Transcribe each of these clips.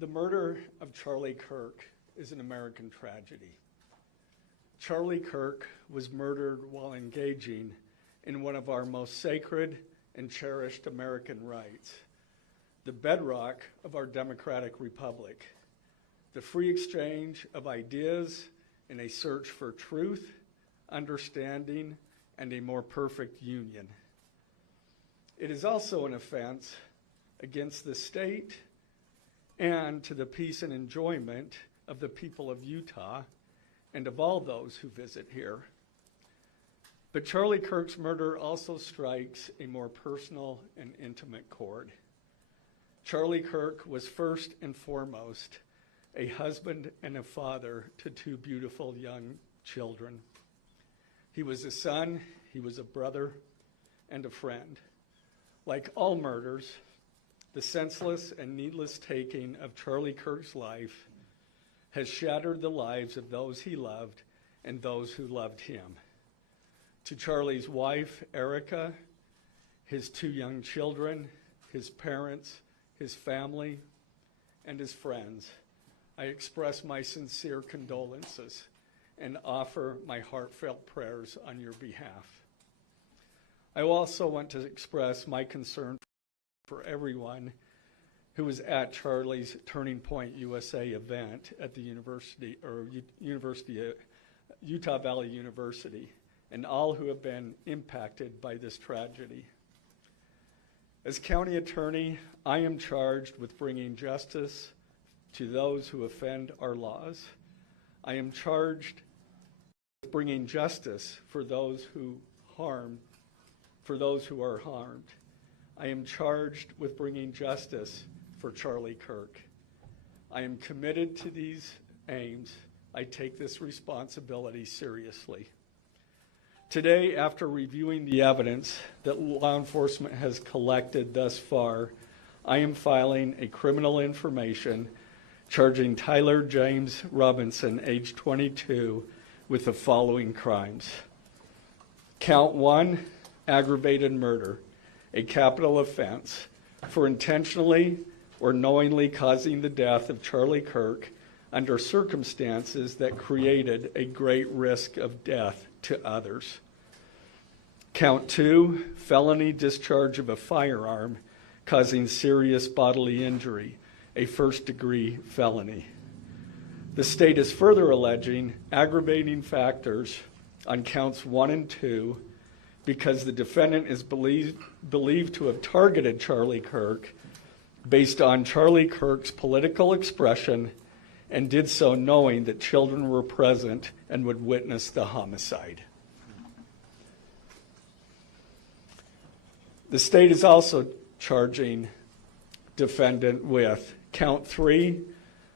The murder of Charlie Kirk is an American tragedy. Charlie Kirk was murdered while engaging in one of our most sacred and cherished American rights, the bedrock of our democratic republic, the free exchange of ideas in a search for truth, understanding, and a more perfect union. It is also an offense against the state and to the peace and enjoyment of the people of Utah and of all those who visit here. But Charlie Kirk's murder also strikes a more personal and intimate chord. Charlie Kirk was first and foremost a husband and a father to two beautiful young children. He was a son, he was a brother, and a friend. Like all murders, the senseless and needless taking of Charlie Kirk's life has shattered the lives of those he loved and those who loved him. To Charlie's wife, Erica, his two young children, his parents, his family, and his friends, I express my sincere condolences and offer my heartfelt prayers on your behalf. I also want to express my concern for everyone who was at Charlie's Turning Point USA event at the Utah Valley University, and all who have been impacted by this tragedy. As county attorney, I am charged with bringing justice to those who offend our laws. I am charged with bringing justice for those who are harmed. I am charged with bringing justice for Charlie Kirk. I am committed to these aims. I take this responsibility seriously. Today, after reviewing the evidence that law enforcement has collected thus far, I am filing a criminal information charging Tyler James Robinson, age 22, with the following crimes. Count 1, aggravated murder, a capital offense, for intentionally or knowingly causing the death of Charlie Kirk under circumstances that created a great risk of death to others. Count 2, felony discharge of a firearm causing serious bodily injury, a first-degree felony. The state is further alleging aggravating factors on counts 1 and 2 because the defendant is believed to have targeted Charlie Kirk based on Charlie Kirk's political expression and did so knowing that children were present and would witness the homicide. The state is also charging defendant with count 3,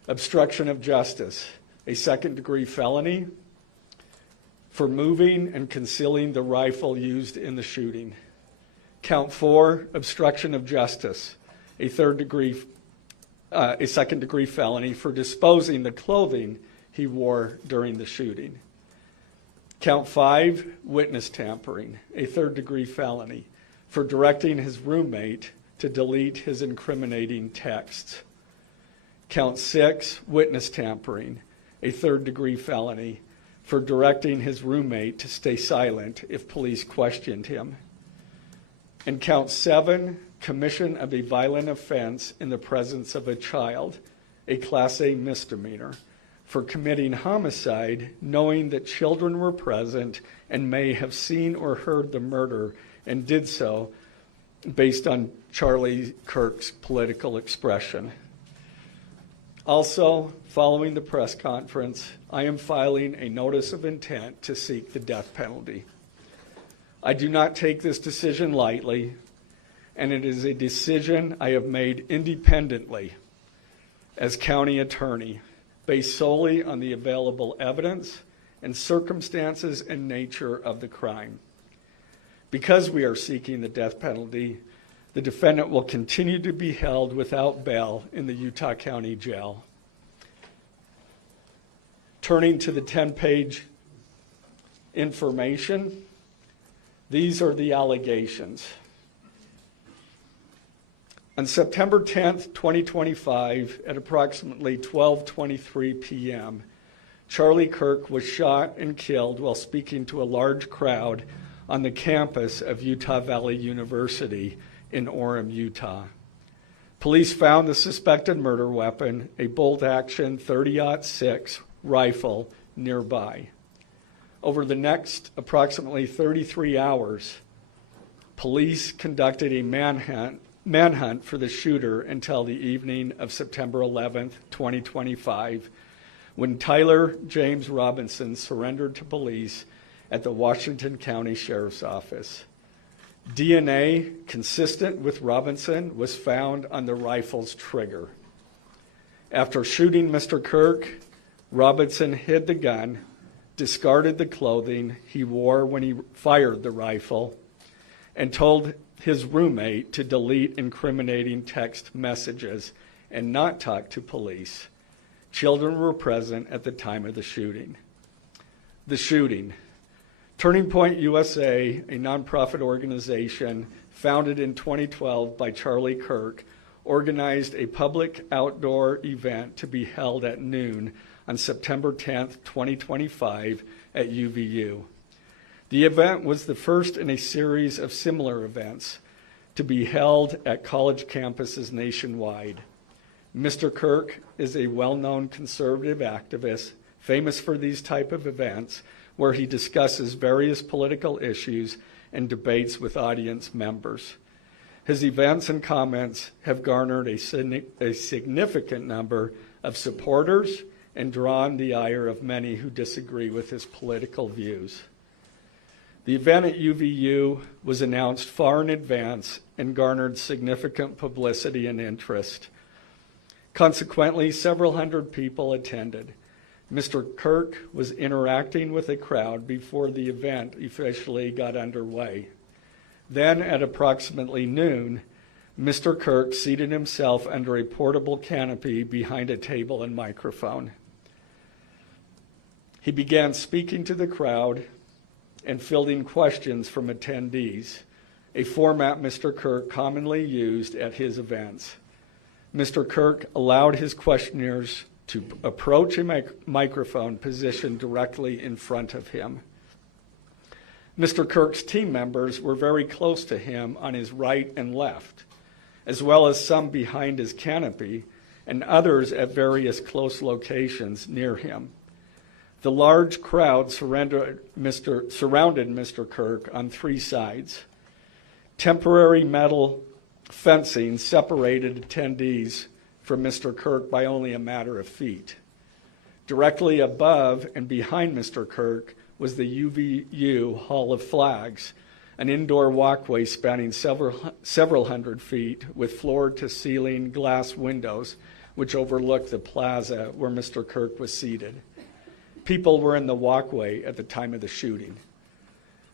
obstruction of justice, a second-degree felony for moving and concealing the rifle used in the shooting. Count 4, obstruction of justice, a second-degree felony for disposing the clothing he wore during the shooting. Count 5, witness tampering, a third-degree felony for directing his roommate to delete his incriminating texts. Count 6, witness tampering, a third-degree felony for directing his roommate to stay silent if police questioned him. And count 7, commission of a violent offense in the presence of a child, a Class A misdemeanor, for committing homicide knowing that children were present and may have seen or heard the murder and did so based on Charlie Kirk's political expression. Also, following the press conference, I am filing a notice of intent to seek the death penalty. I do not take this decision lightly, and it is a decision I have made independently as county attorney, based solely on the available evidence and circumstances and nature of the crime. Because we are seeking the death penalty, the defendant will continue to be held without bail in the Utah County Jail. Turning to the 10-page information, these are the allegations. On September 10th, 2025, at approximately 12:23 p.m., Charlie Kirk was shot and killed while speaking to a large crowd on the campus of Utah Valley University in Orem, Utah. Police found the suspected murder weapon, a bolt-action .30-06 rifle, nearby. Over the next approximately 33 hours, police conducted a manhunt for the shooter until the evening of September 11th, 2025, when Tyler James Robinson surrendered to police at the Washington County Sheriff's Office. DNA consistent with Robinson was found on the rifle's trigger. After shooting Mr. Kirk, Robinson hid the gun, discarded the clothing he wore when he fired the rifle, and told his roommate to delete incriminating text messages and not talk to police. Children were present at the time of the shooting. The shooting. Turning Point USA, a nonprofit organization founded in 2012 by Charlie Kirk, organized a public outdoor event to be held at noon on September 10th, 2025 at UVU. The event was the first in a series of similar events to be held at college campuses nationwide. Mr. Kirk is a well-known conservative activist, famous for these type of events, where he discusses various political issues and debates with audience members. His events and comments have garnered a significant number of supporters and drawn the ire of many who disagree with his political views. The event at UVU was announced far in advance and garnered significant publicity and interest. Consequently, several hundred people attended. Mr. Kirk was interacting with a crowd before the event officially got underway. Then, at approximately noon, Mr. Kirk seated himself under a portable canopy behind a table and microphone. He began speaking to the crowd and fielding questions from attendees, a format Mr. Kirk commonly used at his events. Mr. Kirk allowed his questioners to approach a microphone positioned directly in front of him. Mr. Kirk's team members were very close to him on his right and left, as well as some behind his canopy and others at various close locations near him. The large crowd surrounded Mr. Kirk on three sides. Temporary metal fencing separated attendees from Mr. Kirk by only a matter of feet. Directly above and behind Mr. Kirk was the UVU Hall of Flags, an indoor walkway spanning several hundred feet with floor-to-ceiling glass windows which overlooked the plaza where Mr. Kirk was seated. People were in the walkway at the time of the shooting.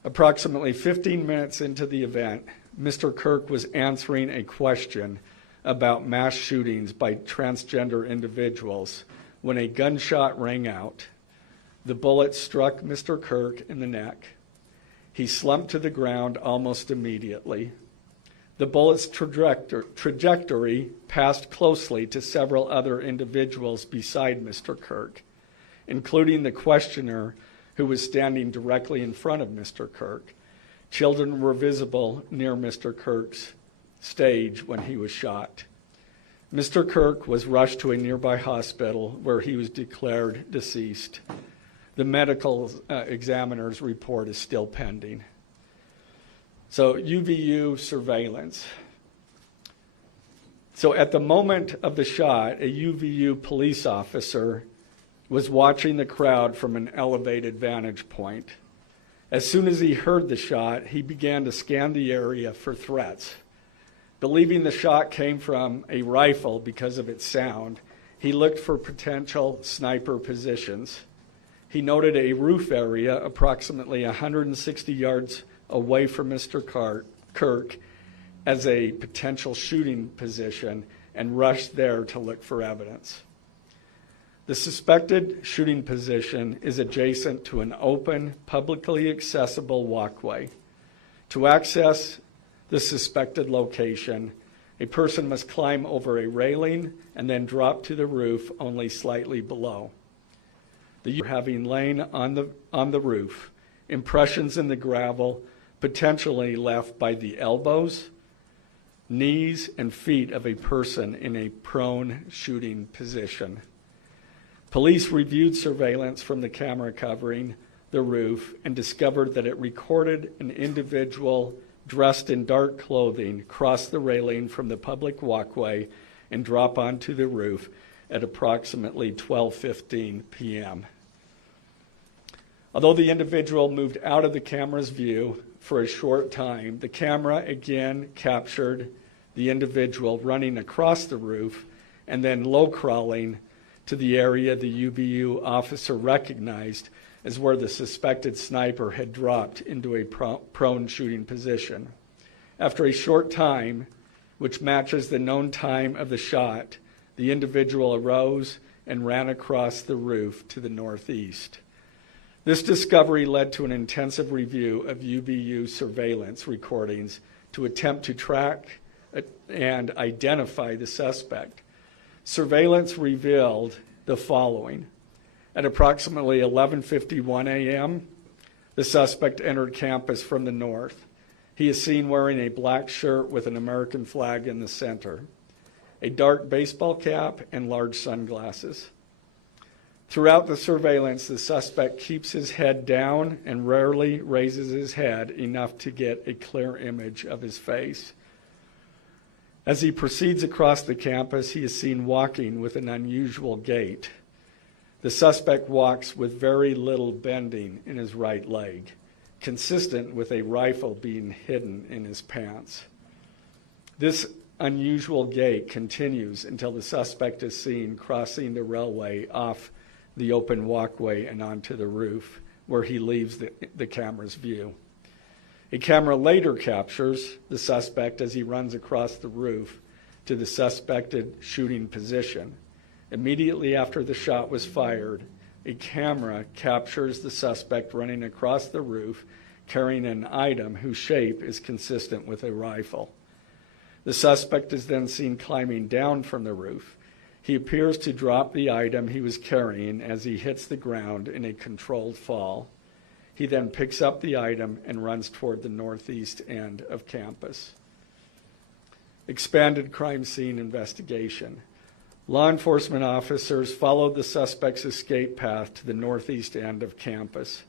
Approximately 15 minutes into the event, Mr. Kirk was answering a question about mass shootings by transgender individuals when a gunshot rang out. The bullet struck Mr. Kirk in the neck. He slumped to the ground almost immediately. The bullet's trajectory passed closely to several other individuals beside Mr. Kirk, including the questioner who was standing directly in front of Mr. Kirk. Children were visible near Mr. Kirk's stage when he was shot. Mr. Kirk was rushed to a nearby hospital where he was declared deceased. The medical examiner's report is still pending. So UVU surveillance. So at the moment of the shot, a UVU police officer was watching the crowd from an elevated vantage point. As soon as he heard the shot, he began to scan the area for threats. Believing the shot came from a rifle because of its sound, he looked for potential sniper positions. He noted a roof area approximately 160 yards away from Mr. Kirk as a potential shooting position and rushed there to look for evidence. The suspected shooting position is adjacent to an open, publicly accessible walkway. To access the suspected location, A person must climb over a railing and then drop to the roof only slightly below. The having lain on the roof, impressions in the gravel potentially left by the elbows, knees, and feet of a person in a prone shooting position. Police reviewed surveillance from the camera covering the roof and discovered that it recorded an individual dressed in dark clothing cross the railing from the public walkway and drop onto the roof at approximately 12:15 p.m. Although the individual moved out of the camera's view for a short time, the camera again captured the individual running across the roof and then low crawling to the area the UBU officer recognized as where the suspected sniper had dropped into a prone shooting position. After a short time, which matches the known time of the shot, the individual arose and ran across the roof to the northeast. This discovery led to an intensive review of UBU surveillance recordings to attempt to track and identify the suspect. Surveillance revealed the following. At approximately 11:51 a.m., the suspect entered campus from the north. He is seen wearing a black shirt with an American flag in the center, a dark baseball cap, and large sunglasses. Throughout the surveillance, the suspect keeps his head down and rarely raises his head enough to get a clear image of his face. As he proceeds across the campus, he is seen walking with an unusual gait. The suspect walks with very little bending in his right leg, consistent with a rifle being hidden in his pants. This unusual gait continues until the suspect is seen crossing the railway off the open walkway and onto the roof, where he leaves the camera's view. A camera later captures the suspect as he runs across the roof to the suspected shooting position. Immediately after the shot was fired, a camera captures the suspect running across the roof carrying an item whose shape is consistent with a rifle. The suspect is then seen climbing down from the roof. He appears to drop the item he was carrying as he hits the ground in a controlled fall. He then picks up the item and runs toward the northeast end of campus. Expanded crime scene investigation. Law enforcement officers followed the suspect's escape path to the northeast end of campus,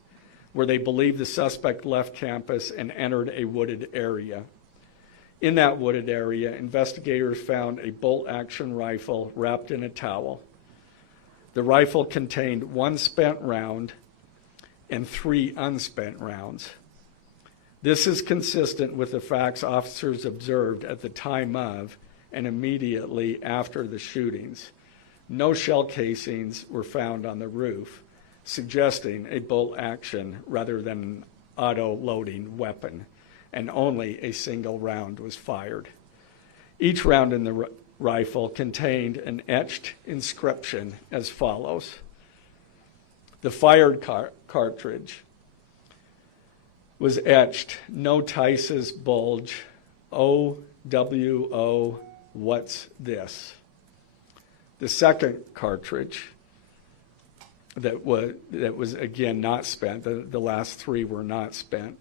where they believe the suspect left campus and entered a wooded area. In that wooded area, investigators found a bolt-action rifle wrapped in a towel. The rifle contained one spent round and 3 unspent rounds. This is consistent with the facts officers observed at the time of and immediately after the shootings. No shell casings were found on the roof, suggesting a bolt action rather than an auto-loading weapon, and only a single round was fired. Each round in the rifle contained an etched inscription as follows. The fired cartridge was etched, "No Tice's bulge, OWO, what's this?" The second cartridge that was again not spent, the last 3 were not spent,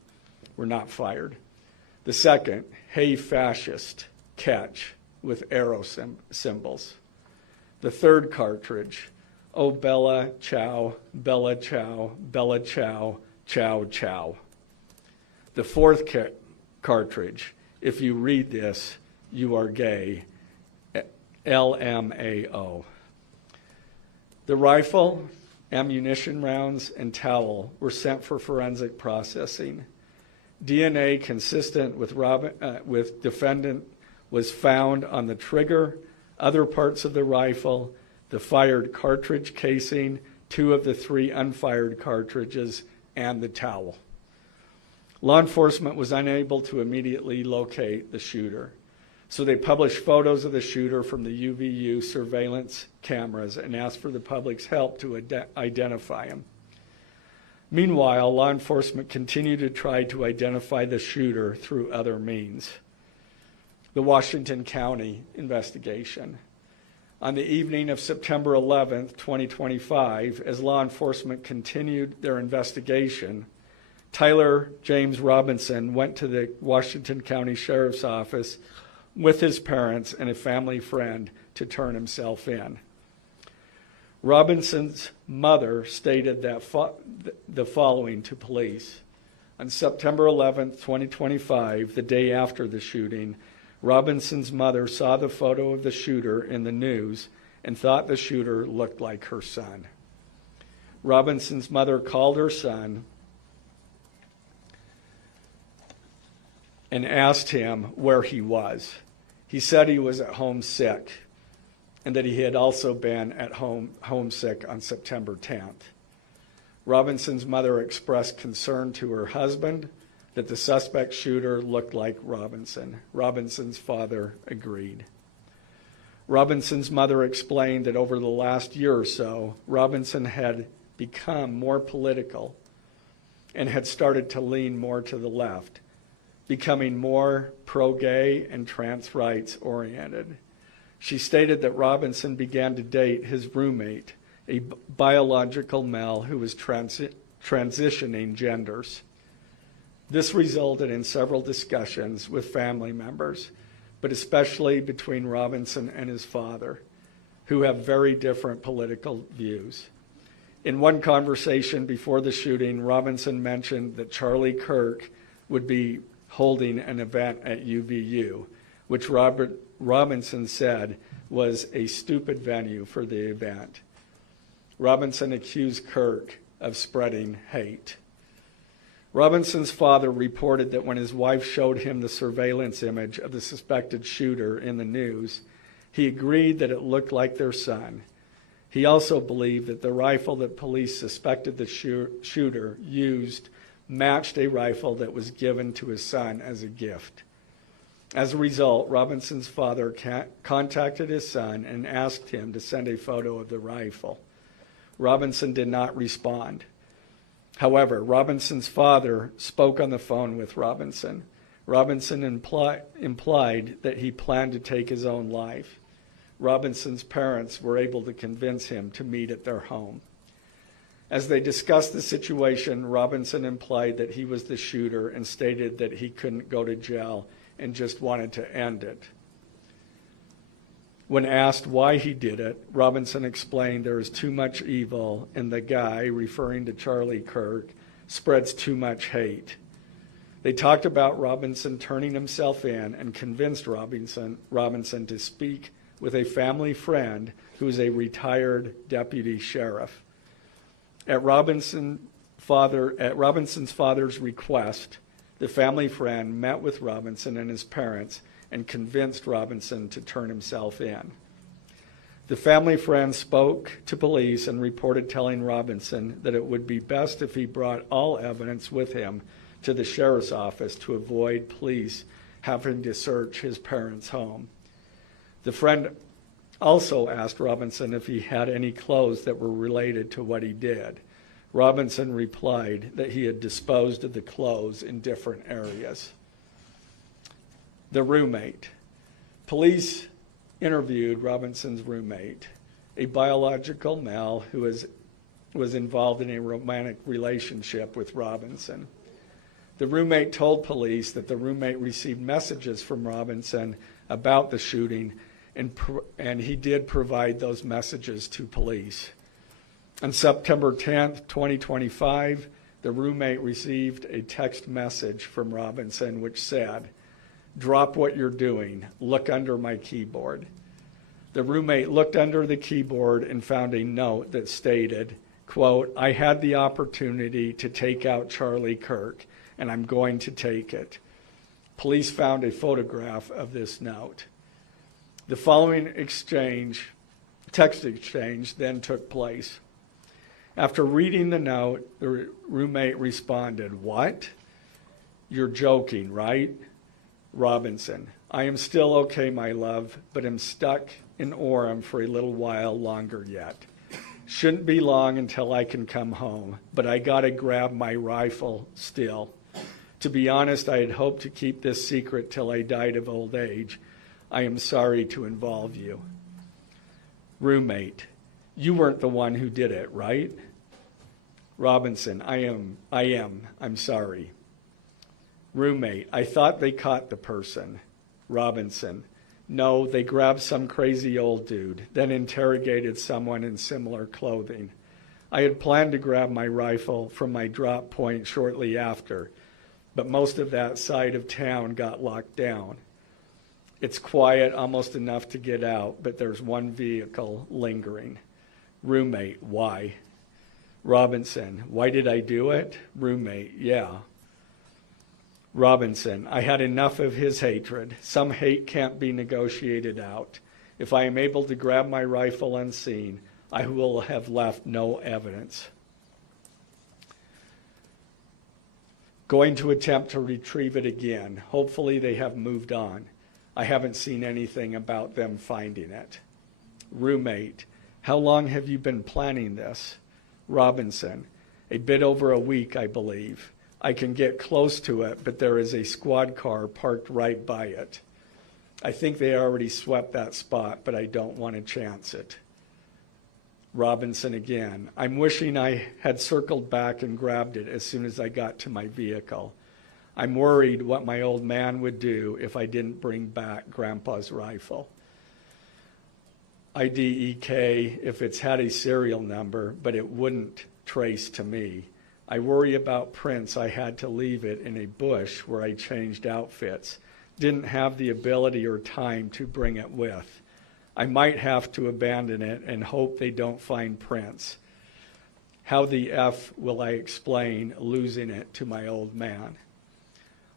were not fired. The second, "Hey fascist, catch," with arrow symbols. The third cartridge, "Oh Bella Chow, Bella Chow, Bella Chow, Chow Chow." The fourth cartridge, "If you read this, you are gay, LMAO." The rifle, ammunition rounds, and towel were sent for forensic processing. DNA consistent with defendant was found on the trigger, other parts of the rifle, the fired cartridge casing, 2 of the 3 unfired cartridges, and the towel. Law enforcement was unable to immediately locate the shooter, so they published photos of the shooter from the UVU surveillance cameras and asked for the public's help to identify him. Meanwhile, law enforcement continued to try to identify the shooter through other means. the Washington County investigation. On the evening of September 11th, 2025, as law enforcement continued their investigation, Tyler James Robinson went to the Washington County Sheriff's Office with his parents and a family friend to turn himself in. Robinson's mother stated that the following to police. On September 11th, 2025, the day after the shooting, Robinson's mother saw the photo of the shooter in the news and thought the shooter looked like her son. Robinson's mother called her son and asked him where he was. He said he was at home sick and that he had also been at homesick on September 10th. Robinson's mother expressed concern to her husband that the suspect shooter looked like Robinson. Robinson's father agreed. Robinson's mother explained that over the last year or so, Robinson had become more political and had started to lean more to the left, becoming more pro-gay and trans rights oriented. She stated that Robinson began to date his roommate, a biological male who was transitioning genders. This resulted in several discussions with family members, but especially between Robinson and his father, who have very different political views. In one conversation before the shooting, Robinson mentioned that Charlie Kirk would be holding an event at UVU, which Robinson said was a stupid venue for the event. Robinson accused Kirk of spreading hate. Robinson's father reported that when his wife showed him the surveillance image of the suspected shooter in the news, he agreed that it looked like their son. He also believed that the rifle that police suspected the shooter used matched a rifle that was given to his son as a gift. As a result, Robinson's father contacted his son and asked him to send a photo of the rifle. Robinson did not respond. However, Robinson's father spoke on the phone with Robinson. Robinson implied that he planned to take his own life. Robinson's parents were able to convince him to meet at their home. As they discussed the situation, Robinson implied that he was the shooter and stated that he couldn't go to jail and just wanted to end it. When asked why he did it, Robinson explained there is too much evil and the guy, referring to Charlie Kirk, spreads too much hate. They talked about Robinson turning himself in and convinced Robinson to speak with a family friend who is a retired deputy sheriff. At Robinson's father's request, the family friend met with Robinson and his parents and convinced Robinson to turn himself in. The family friend spoke to police and reported telling Robinson that it would be best if he brought all evidence with him to the sheriff's office to avoid police having to search his parents' home. The friend also asked Robinson if he had any clothes that were related to what he did. Robinson replied that he had disposed of the clothes in different areas. The roommate. Police interviewed Robinson's roommate, a biological male who was involved in a romantic relationship with Robinson. The roommate told police that the roommate received messages from Robinson about the shooting, and he did provide those messages to police. On September 10th, 2025, the roommate received a text message from Robinson which said, "Drop what you're doing. Look under my keyboard." The roommate looked under the keyboard and found a note that stated, quote, "I had the opportunity to take out Charlie Kirk, and I'm going to take it." Police found a photograph of this note. The following text exchange, then took place. After reading the note, the roommate responded, "What? You're joking, right?" Robinson, "I am still okay, my love, but am stuck in Orem for a little while longer yet. Shouldn't be long until I can come home, but I gotta grab my rifle still. To be honest, I had hoped to keep this secret till I died of old age. I am sorry to involve you. Roommate, you weren't the one who did it, right? Robinson, I am. I'm sorry. Roommate, I thought they caught the person. Robinson, no, they grabbed some crazy old dude, then interrogated someone in similar clothing. I had planned to grab my rifle from my drop point shortly after, but most of that side of town got locked down. It's quiet, almost enough to get out, but there's one vehicle lingering. Roommate, why? Robinson, why did I do it? Roommate, yeah. Robinson, I had enough of his hatred. Some hate can't be negotiated out. If I am able to grab my rifle unseen, I will have left no evidence. Going to attempt to retrieve it again. Hopefully they have moved on. I haven't seen anything about them finding it. Roommate, how long have you been planning this? Robinson, a bit over a week, I believe. I can get close to it, but there is a squad car parked right by it. I think they already swept that spot, but I don't want to chance it. Robinson again, I'm wishing I had circled back and grabbed it as soon as I got to my vehicle. I'm worried what my old man would do if I didn't bring back Grandpa's rifle. IDEK if it's had a serial number, but it wouldn't trace to me. I worry about prints. I had to leave it in a bush where I changed outfits. Didn't have the ability or time to bring it with. I might have to abandon it and hope they don't find prints. How the F will I explain losing it to my old man?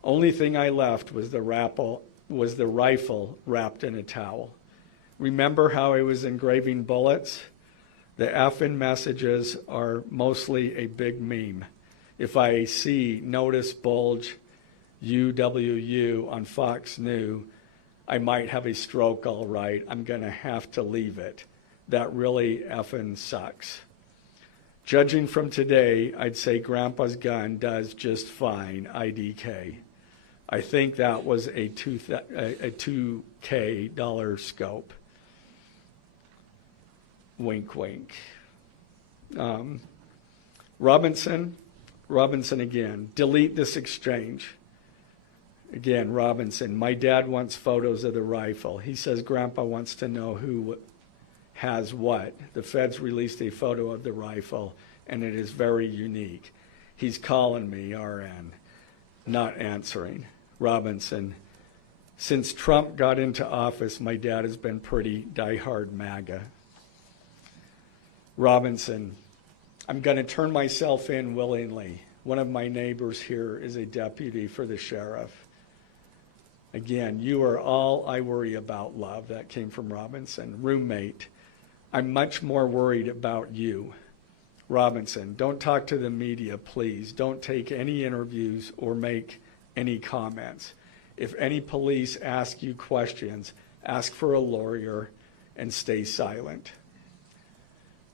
Only thing I left was the rifle wrapped in a towel. Remember how I was engraving bullets? The F in messages are mostly a big meme. If I see notice bulge UWU on Fox News, I might have a stroke all right. I'm going to have to leave it. That really effing sucks. Judging from today, I'd say Grandpa's gun does just fine, IDK. I think that was a $2K dollar scope. Wink, wink. Robinson again, delete this exchange. Again, Robinson, my dad wants photos of the rifle. He says Grandpa wants to know who has what. The feds released a photo of the rifle, and it is very unique. He's calling me, RN, not answering. Robinson, since Trump got into office, my dad has been pretty diehard MAGA. Robinson, I'm going to turn myself in willingly. One of my neighbors here is a deputy for the sheriff. Again, you are all I worry about, love. That came from Robinson. Roommate, I'm much more worried about you. Robinson, don't talk to the media, please. Don't take any interviews or make any comments. If any police ask you questions, ask for a lawyer and stay silent.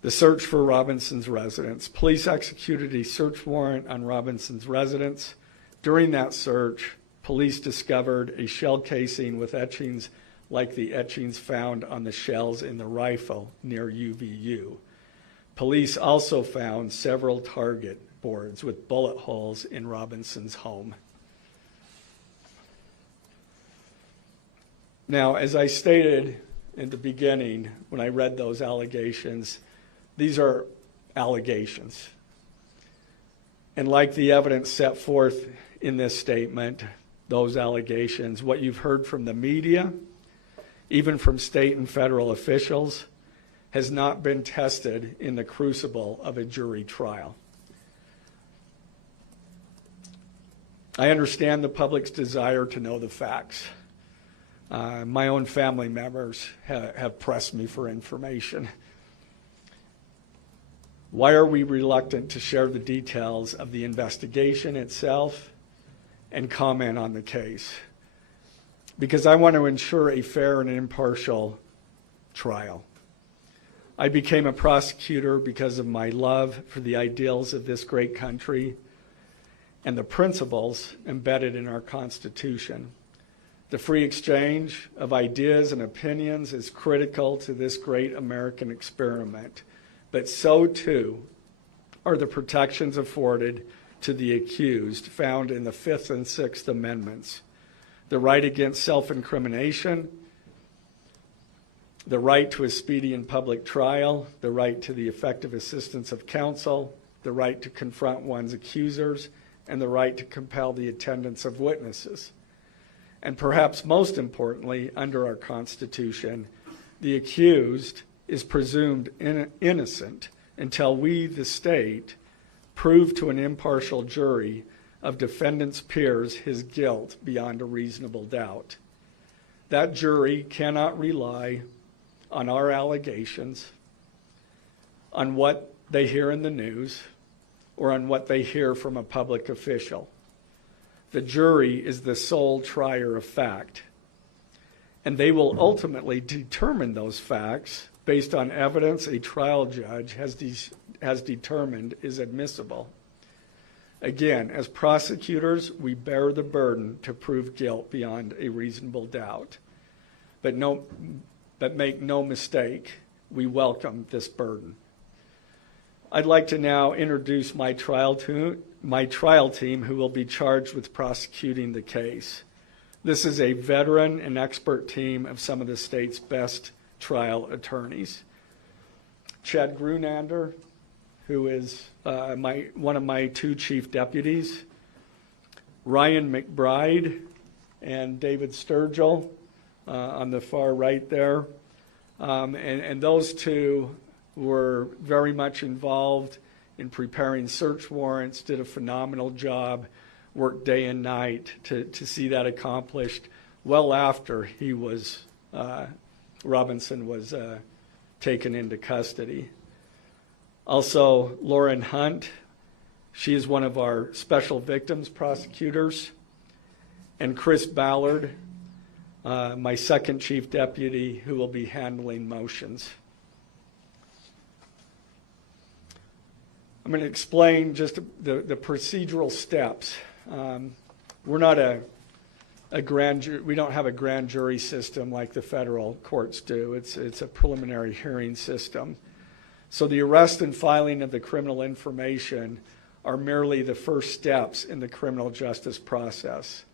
The search for Robinson's residence. Police executed a search warrant on Robinson's residence. During that search, police discovered a shell casing with etchings like the etchings found on the shells in the rifle near UVU. Police also found several target boards with bullet holes in Robinson's home. Now, as I stated in the beginning when I read those allegations, these are allegations. And like the evidence set forth in this statement, those allegations, what you've heard from the media, even from state and federal officials, has not been tested in the crucible of a jury trial. I understand the public's desire to know the facts. My own family members have pressed me for information. Why are we reluctant to share the details of the investigation itself and comment on the case? Because I want to ensure a fair and impartial trial. I became a prosecutor because of my love for the ideals of this great country and the principles embedded in our Constitution. The free exchange of ideas and opinions is critical to this great American experiment, but so too are the protections afforded to the accused found in the Fifth and Sixth Amendments. The right against self-incrimination, the right to a speedy and public trial, the right to the effective assistance of counsel, the right to confront one's accusers, and the right to compel the attendance of witnesses. And perhaps most importantly, under our Constitution, the accused is presumed innocent until we, the state, prove to an impartial jury of defendant's peers his guilt beyond a reasonable doubt. That jury cannot rely on our allegations, on what they hear in the news, or on what they hear from a public official. The jury is the sole trier of fact, and they will ultimately determine those facts based on evidence a trial judge has determined is admissible. Again, as prosecutors, we bear the burden to prove guilt beyond a reasonable doubt. But make no mistake, we welcome this burden. I'd like to now introduce my trial team who will be charged with prosecuting the case. This is a veteran and expert team of some of the state's best trial attorneys. Chad Grunander, who is one of my two chief deputies, Ryan McBride and David Sturgill on the far right there. And those two were very much involved in preparing search warrants, did a phenomenal job, worked day and night to see that accomplished well after he was, Robinson was taken into custody. Also, Lauren Hunt, she is one of our special victims prosecutors, and Chris Ballard, my second chief deputy, who will be handling motions. I'm going to explain just the procedural steps. We're not a grand jury, we don't have a grand jury system like the federal courts do. It's a preliminary hearing system. So the arrest and filing of the criminal information are merely the first steps in the criminal justice process.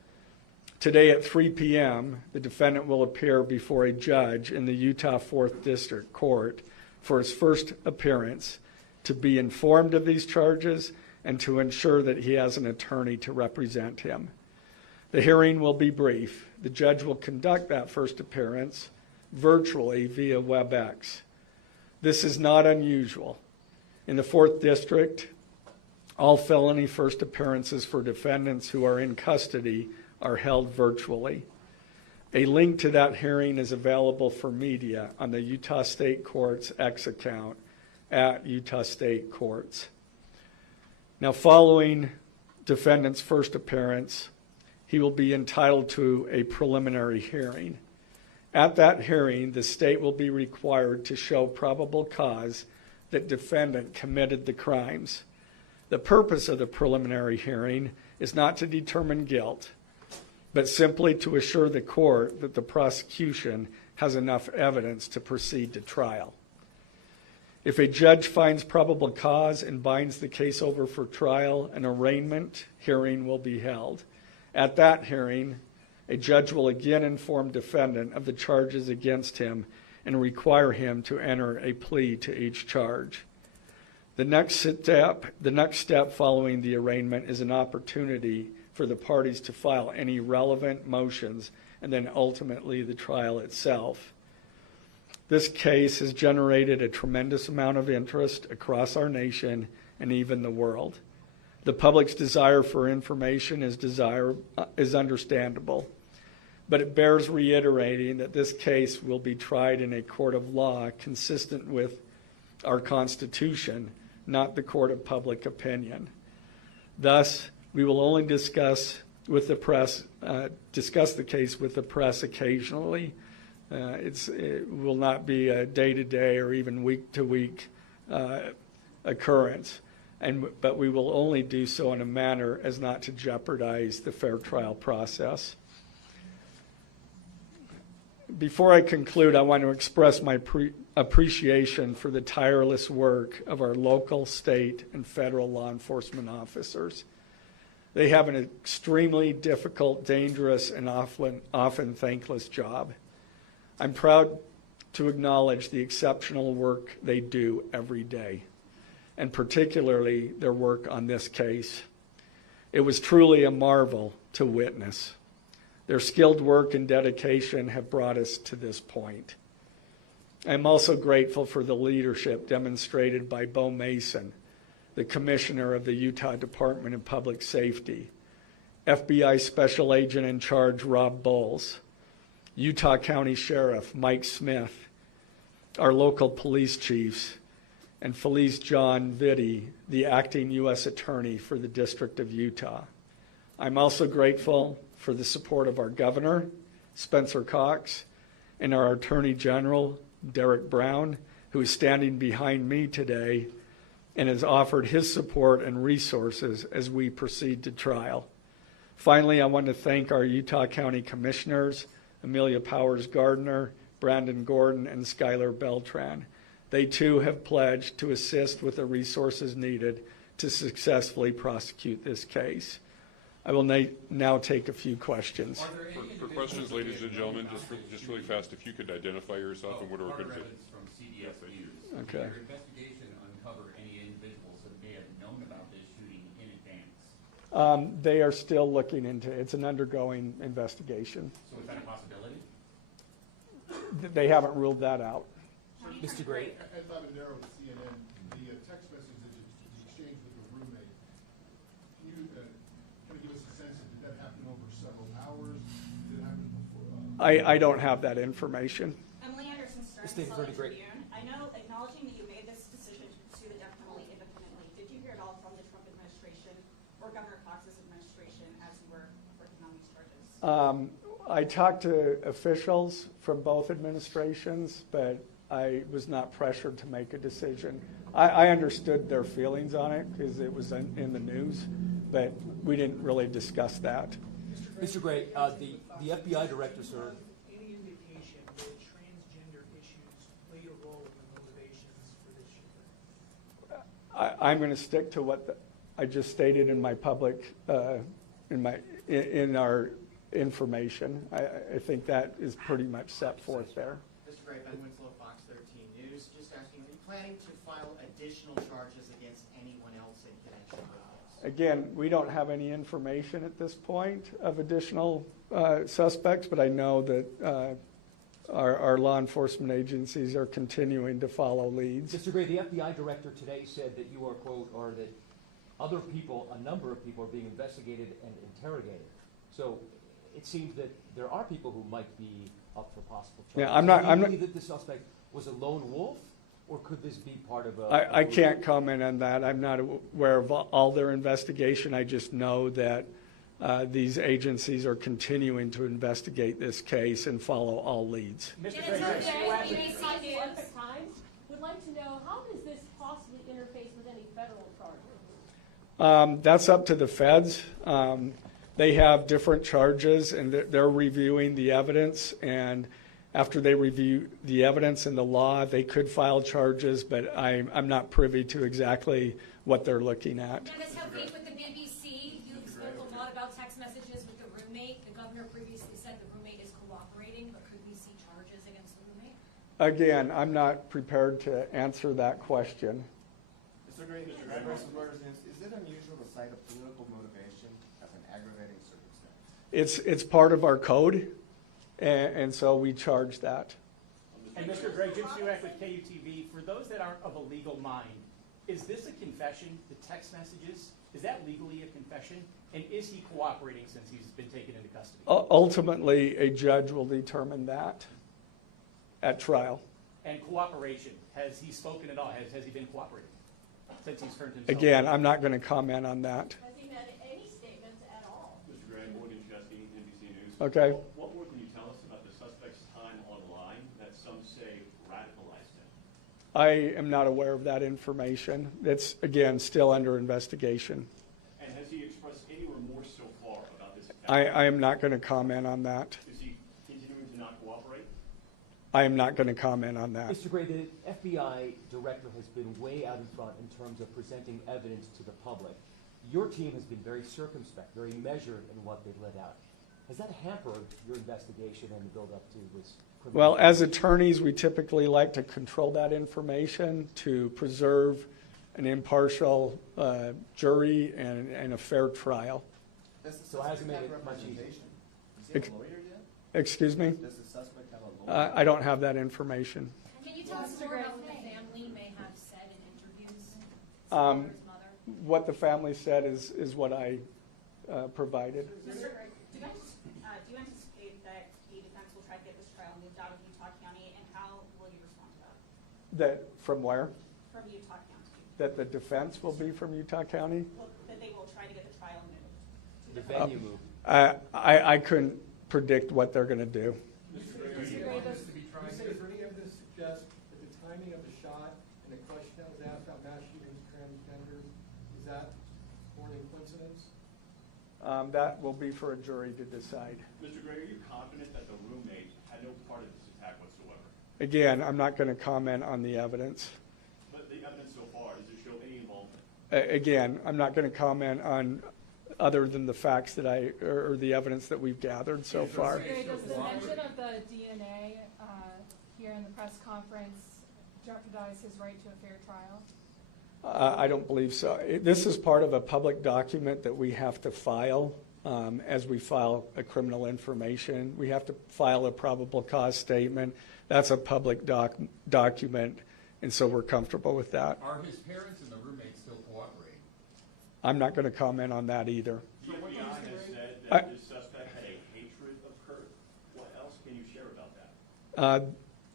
Today at 3 p.m., the defendant will appear before a judge in the Utah 4th District Court for his first appearance to be informed of these charges and to ensure that he has an attorney to represent him. The hearing will be brief. The judge will conduct that first appearance virtually via WebEx. This is not unusual. In the 4th District, all felony first appearances for defendants who are in custody are held virtually. A link to that hearing is available for media on the Utah State Courts X account at Utah State Courts. Now, following defendant's first appearance, he will be entitled to a preliminary hearing. At that hearing, the state will be required to show probable cause that defendant committed the crimes. The purpose of the preliminary hearing is not to determine guilt, but simply to assure the court that the prosecution has enough evidence to proceed to trial. If a judge finds probable cause and binds the case over for trial, an arraignment hearing will be held. At that hearing, a judge will again inform defendant of the charges against him and require him to enter a plea to each charge. The next step following the arraignment is an opportunity for the parties to file any relevant motions and then ultimately the trial itself. This case has generated a tremendous amount of interest across our nation and even the world. The public's desire for information is understandable, but it bears reiterating that this case will be tried in a court of law consistent with our Constitution, not the court of public opinion. Thus, we will only discuss the case with the press occasionally. It will not be a day-to-day or even week-to-week occurrence. but we will only do so in a manner as not to jeopardize the fair trial process. Before I conclude, I want to express my appreciation for the tireless work of our local, state, and federal law enforcement officers. They have an extremely difficult, dangerous, and often thankless job. I'm proud to acknowledge the exceptional work they do every day, and particularly their work on this case. It was truly a marvel to witness. Their skilled work and dedication have brought us to this point. I'm also grateful for the leadership demonstrated by Bo Mason, the Commissioner of the Utah Department of Public Safety, FBI Special Agent in Charge Rob Bowles, Utah County Sheriff Mike Smith, our local police chiefs, and Felice John Vitti, the acting U.S. Attorney for the District of Utah. I'm also grateful for the support of our Governor, Spencer Cox, and our Attorney General, Derek Brown, who is standing behind me today and has offered his support and resources as we proceed to trial. Finally, I want to thank our Utah County Commissioners, Amelia Powers Gardner, Brandon Gordon, and Skylar Beltran. They too have pledged to assist with the resources needed to successfully prosecute this case. I will now take a few questions. For questions, ladies and gentlemen, just really fast, if you could identify yourself and what are good from CDS News. Okay. Did your investigation uncover any individuals that may have known about this shooting in advance? They are still looking into it. It's an undergoing investigation. So is that a possibility? They haven't ruled that out. Mr. Gray? I thought in there with CNN, the text message that you exchanged with your roommate, can you kind of give us a sense of, did that happen over several hours? Did it happen before? I don't have that information. Emily Anderson, State Star Attorney, Tribune. I know, acknowledging that you made this decision to pursue the death penalty independently, did you hear it all from the Trump administration or Governor Cox's administration as you were working on these charges? I talked to officials from both administrations, but I was not pressured to make a decision. I understood their feelings on it because it was in the news, but we didn't really discuss that. Mr. Gray, the FBI director, sir. Any indication that transgender issues played a role in the motivations for this shooting? I'm going to stick to what I just stated in my public, in our information. I think that is pretty much set forth there. Mr. Gray, Ben Winslow, Fox 13 News. Just asking, are you planning to file additional charges against anyone else in connection with this? Again, we don't have any information at this point of additional suspects, but I know that our law enforcement agencies are continuing to follow leads. Mr. Gray, the FBI director today said that you are, quote, or that other people, a number of people are being investigated and interrogated. So it seems that there are people who might be up for possible charges. Yeah, I'm not. Do you believe that the suspect was a lone wolf, or could this be part of a? I can't comment on that. I'm not aware of all their investigation. I just know that these agencies are continuing to investigate this case and follow all leads. Mr. President, Times would like to know, how does this possibly interface with any federal charges? That's up to the feds. They have different charges, and they're reviewing the evidence. And after they review the evidence and the law, they could file charges, but I'm not privy to exactly what they're looking at. Dennis, have faith with the BBC. You spoke a lot about text messages with the roommate. The governor previously said the roommate is cooperating, but could we see charges against the roommate? Again, I'm not prepared to answer that question. Mr. Gray, is it unusual to cite a political motivation as an aggravating circumstance? It's part of our code, and so we charge that. And Mr. Gray, Jim Suak with KUTV. For those that aren't of a legal mind, is this a confession, the text messages? Is that legally a confession? And is he cooperating since he's been taken into custody? Ultimately, a judge will determine that at trial. And cooperation, has he spoken at all? Has he been cooperating since he's turned himself? Again, I'm not going to comment on that. Has he made any statements at all? Mr. Gray, Morgan Chesky, NBC News. Okay. What more can you tell us about the suspect's time online that some say radicalized I am not aware of that information. It's, again, still under investigation. And has he expressed any remorse so far about this attack? I am not going to comment on that. Is he continuing to not cooperate? I am not going to comment on that. Mr. Gray, the FBI director has been way out in front in terms of presenting evidence to the public. Your team has been very circumspect, very measured in what they've let out. Has that hampered your investigation and the build-up to this criminal? Well, as attorneys, we typically like to control that information to preserve an impartial jury and a fair trial. So it hasn't made it much easier. Does he have a lawyer yet? Excuse me? Does the suspect have a lawyer? I don't have that information. Can you tell us more about what the family may have said in interviews? Um, His mother? What the family said is what I provided. Mr. Kirk, do you anticipate that the defense will try to get this trial moved out of Utah County, and how will you respond to that? That, from where? From Utah County? That the defense will be from Utah County? Well, that they will try to get the trial moved? The venue move. I couldn't predict what they're going to do. Mr. Gray, does any of this suggest that the timing of the shot and the question that was asked about mass shootings transgenders, is that more than coincidence? That will be for a jury to decide. Mr. Gray, are you confident that the roommate had no part of this attack whatsoever? Again, I'm not going to comment on the evidence. But the evidence so far, does it show any involvement? Again, I'm not going to comment on other than the facts that or the evidence that we've gathered so far. Mr. Gray, does the mention of the DNA here in the press conference jeopardize his right to a fair trial? I don't believe so. This is part of a public document that we have to file as we file a criminal information. We have to file a probable cause statement. That's a public document, and so we're comfortable with that. Are his parents and the roommate still cooperating? I'm not going to comment on that either. The FBI has said that this suspect had a hatred of Kirk. What else can you share about that?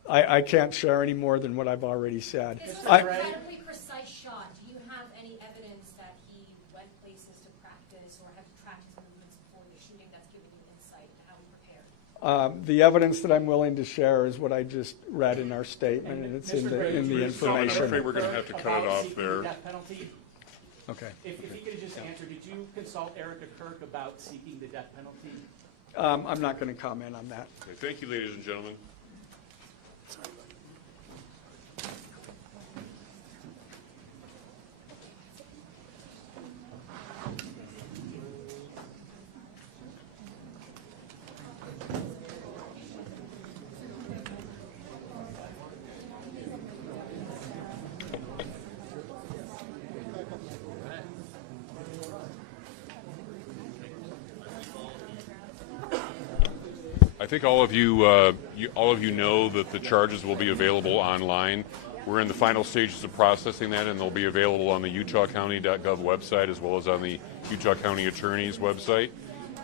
I can't share any more than what I've already said. This was an incredibly precise shot. Do you have any evidence that he went places to practice or have tracked his movements before the shooting that's given you insight into how he prepared? The evidence that I'm willing to share is what I just read in our statement, and it's in the I'm information. afraid we're going to have to cut it off there. Death penalty. Okay. If you could just answer, did you consult Erica Kirk about seeking the death penalty? I'm not going to comment on that. Okay, thank you, ladies and gentlemen. I think all of you know that the charges will be available online. We're in the final stages of processing that, and they'll be available on the utahcounty.gov website as well as on the Utah County Attorney's website.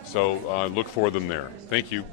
So look for them there. Thank you.